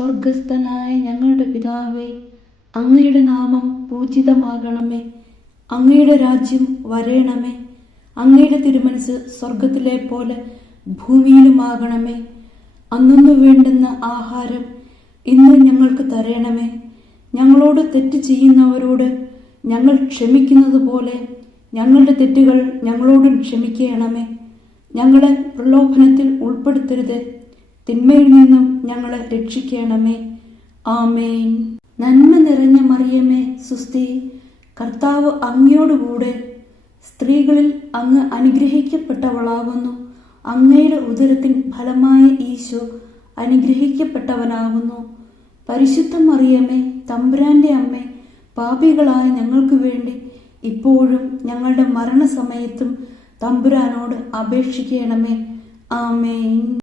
സ്വർഗസ്ഥനായ ഞങ്ങളുടെ പിതാവേ, അങ്ങയുടെ നാമം പൂജിതമാകണമേ. അങ്ങയുടെ രാജ്യം വരേണമേ. അങ്ങയുടെ തിരുമനസ് സ്വർഗത്തിലെ പോലെ ഭൂമിയിലുമാകണമേ. അന്നു വേണ്ടുന്ന ആഹാരം ഇന്ന് ഞങ്ങൾക്ക് തരണമേ. ഞങ്ങളോട് തെറ്റ് ചെയ്യുന്നവരോട് ഞങ്ങൾ ക്ഷമിക്കുന്നത് പോലെ ഞങ്ങളുടെ തെറ്റുകൾ ഞങ്ങളോടും ക്ഷമിക്കണമേ. ഞങ്ങളെ പ്രലോഭനത്തിൽ ഉൾപ്പെടുത്തരുത്, തിന്മയിൽ നിന്നും ഞങ്ങളെ രക്ഷിക്കണമേ. ആമേൻ. നന്മ നിറഞ്ഞ മറിയമേ, സുസ്തി, കർത്താവ് അങ്ങയോടുകൂടെ സ്ത്രീകളിൽ അങ്ങ് അനുഗ്രഹിക്കപ്പെട്ടവളാകുന്നു. അങ്ങയുടെ ഉദരത്തിൻ ഫലമായ ഈശോ അനുഗ്രഹിക്കപ്പെട്ടവനാകുന്നു. പരിശുദ്ധ മറിയമേ, തമ്പുരാന്റെ അമ്മേ, പാപികളായ ഞങ്ങൾക്ക് വേണ്ടി ഇപ്പോഴും ഞങ്ങളുടെ മരണസമയത്തും തമ്പുരാനോട് അപേക്ഷിക്കണമേ. ആമേൻ.